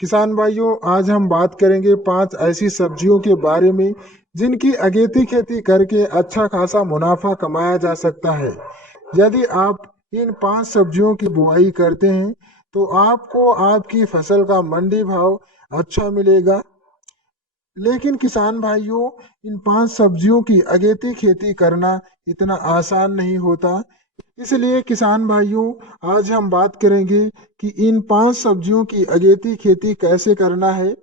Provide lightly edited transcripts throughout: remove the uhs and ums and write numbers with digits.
किसान भाइयों, आज हम बात करेंगे 5 ऐसी सब्जियों के बारे में जिनकी अगेती खेती करके अच्छा खासा मुनाफा कमाया जा सकता है। यदि आप इन 5 सब्जियों की बुआई करते हैं तो आपको आपकी फसल का मंडी भाव अच्छा मिलेगा। लेकिन किसान भाइयों, इन 5 सब्जियों की अगेती खेती करना इतना आसान नहीं होता। इसलिए किसान भाइयों, आज हम बात करेंगे कि इन 5 सब्जियों की अगेती खेती कैसे करना है।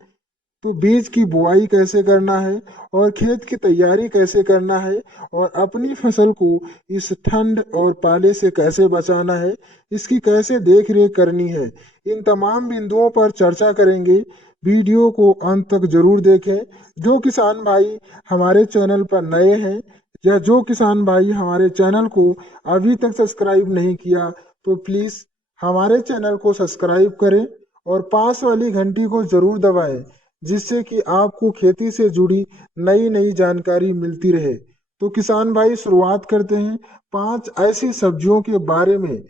तो बीज की बुआई कैसे करना है और खेत की तैयारी कैसे करना है और अपनी फसल को इस ठंड और पाले से कैसे बचाना है, इसकी कैसे देख रेख करनी है, इन तमाम बिंदुओं पर चर्चा करेंगे। वीडियो को अंत तक जरूर देखें। जो किसान भाई हमारे चैनल पर नए हैं या जो किसान भाई हमारे चैनल को अभी तक सब्सक्राइब नहीं किया तो प्लीज़ हमारे चैनल को सब्सक्राइब करें और पास वाली घंटी को जरूर दबाएं, जिससे कि आपको खेती से जुड़ी नई नई जानकारी मिलती रहे। तो किसान भाई, शुरुआत करते हैं 5 ऐसी सब्जियों के बारे में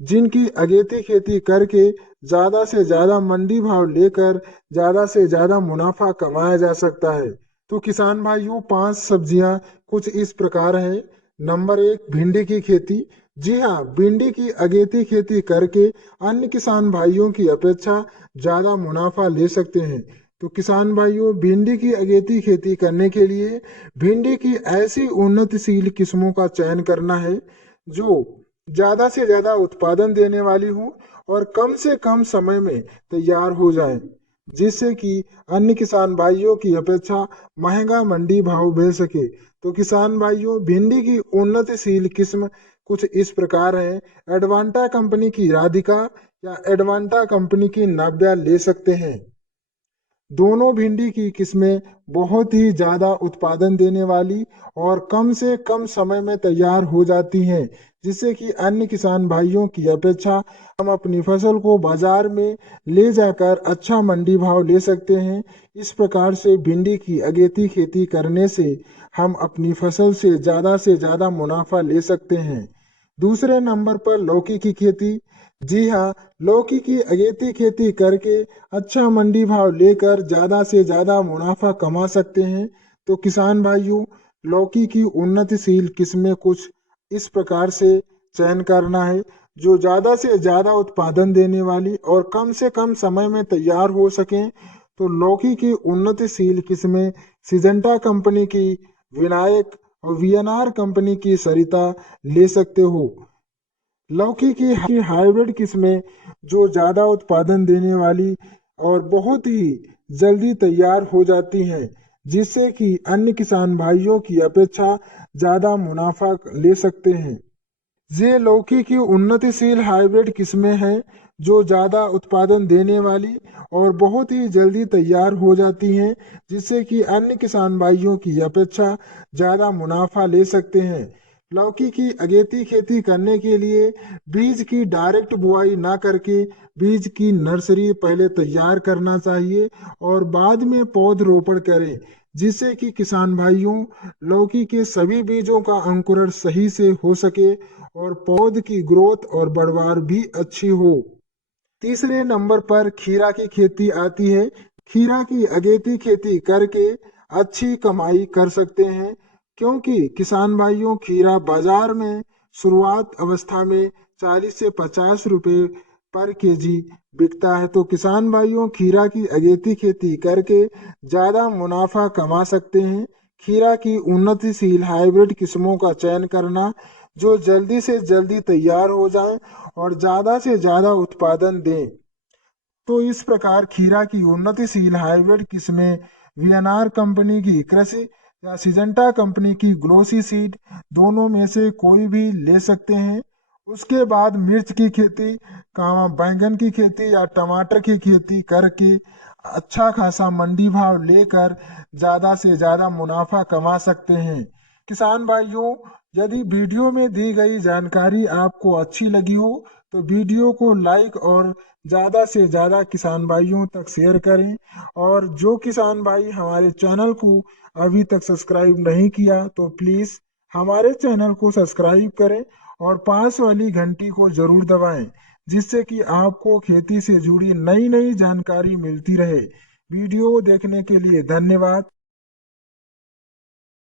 जिनकी अगेती खेती करके ज्यादा से ज्यादा मंडी भाव लेकर ज्यादा से ज्यादा मुनाफा कमाया जा सकता है। तो किसान भाइयों, 5 सब्जियां कुछ इस प्रकार है। नंबर 1, भिंडी की खेती। जी हाँ, भिंडी की अगेती खेती करके अन्य किसान भाइयों की अपेक्षा ज्यादा मुनाफा ले सकते हैं। तो किसान भाइयों, भिंडी की अगेती खेती करने के लिए भिंडी की ऐसी उन्नतशील किस्मों का चयन करना है जो ज्यादा से ज्यादा उत्पादन देने वाली हो और कम से कम समय में तैयार हो जाए, जिससे कि अन्य किसान भाइयों की अपेक्षा महंगा मंडी भाव मिल सके। तो किसान भाइयों, भिंडी की उन्नतशील किस्म कुछ इस प्रकार है। एडवांटा कंपनी की राधिका या एडवांटा कंपनी की नाव्या ले सकते हैं। दोनों भिंडी की किस्में बहुत ही ज्यादा उत्पादन देने वाली और कम से कम समय में तैयार हो जाती हैं, जिससे कि अन्य किसान भाइयों की अपेक्षा हम अपनी फसल को बाजार में ले जाकर अच्छा मंडी भाव ले सकते हैं। इस प्रकार से भिंडी की अगेती खेती करने से हम अपनी फसल से ज्यादा मुनाफा ले सकते हैं। दूसरे नंबर पर लौकी की खेती। जी हाँ, लौकी की अगेती खेती करके अच्छा मंडी भाव लेकर ज्यादा से ज्यादा मुनाफा कमा सकते हैं। तो किसान भाइयों, लौकी की उन्नतशील किस्में कुछ इस प्रकार से चयन करना है जो ज्यादा से ज्यादा उत्पादन देने वाली और कम से कम समय में तैयार हो सकें। तो लौकी की उन्नतशील किस्में सिजेंटा कंपनी की विनायक और वीएनआर कंपनी की सरिता ले सकते हो। लौकी की हाइब्रिड किस्में जो ज्यादा उत्पादन देने वाली और बहुत ही जल्दी तैयार हो जाती हैं, जिससे कि अन्य किसान भाइयों की अपेक्षा ज्यादा मुनाफा ले सकते हैं। ये लौकी की उन्नतिशील हाइब्रिड किस्में हैं जो ज्यादा उत्पादन देने वाली और बहुत ही जल्दी तैयार हो जाती हैं, जिससे कि अन्य किसान भाइयों की अपेक्षा ज्यादा मुनाफा ले सकते हैं। लौकी की अगेती खेती करने के लिए बीज की डायरेक्ट बुआई ना करके बीज की नर्सरी पहले तैयार करना चाहिए और बाद में पौधरोपण करें, जिससे कि किसान भाइयों लौकी के सभी बीजों का अंकुरण सही से हो सके और पौध की ग्रोथ और बढ़वार भी अच्छी हो। तीसरे नंबर पर खीरा की खेती आती है। खीरा की अगेती खेती करके अच्छी कमाई कर सकते हैं, क्योंकि किसान भाइयों खीरा बाजार में शुरुआत अवस्था में 40 से 50 रुपए पर केजी बिकता है। तो किसान भाइयों, खीरा की अगेती खेती करके ज्यादा मुनाफा कमा सकते हैं। खीरा की उन्नतिशील हाइब्रिड किस्मों का चयन करना जो जल्दी से जल्दी तैयार हो जाएं और ज्यादा से ज्यादा उत्पादन दें। तो इस प्रकार खीरा की उन्नतिशील हाइब्रिड किस्में वीएनआर कंपनी की कृषि या सिजेंटा कंपनी की ग्लोसी सीड, दोनों में से कोई भी ले सकते हैं। उसके बाद मिर्च की खेती, बैंगन की खेती या टमाटर की खेती करके अच्छा खासा मंडी भाव लेकर ज्यादा से ज्यादा मुनाफा कमा सकते हैं। किसान भाइयों, यदि वीडियो में दी गई जानकारी आपको अच्छी लगी हो तो वीडियो को लाइक और ज्यादा से ज्यादा किसान भाइयों तक शेयर करें। और जो किसान भाई हमारे चैनल को अभी तक सब्सक्राइब नहीं किया तो प्लीज हमारे चैनल को सब्सक्राइब करें और पास वाली घंटी को जरूर दबाएं, जिससे कि आपको खेती से जुड़ी नई नई जानकारी मिलती रहे। वीडियो देखने के लिए धन्यवाद।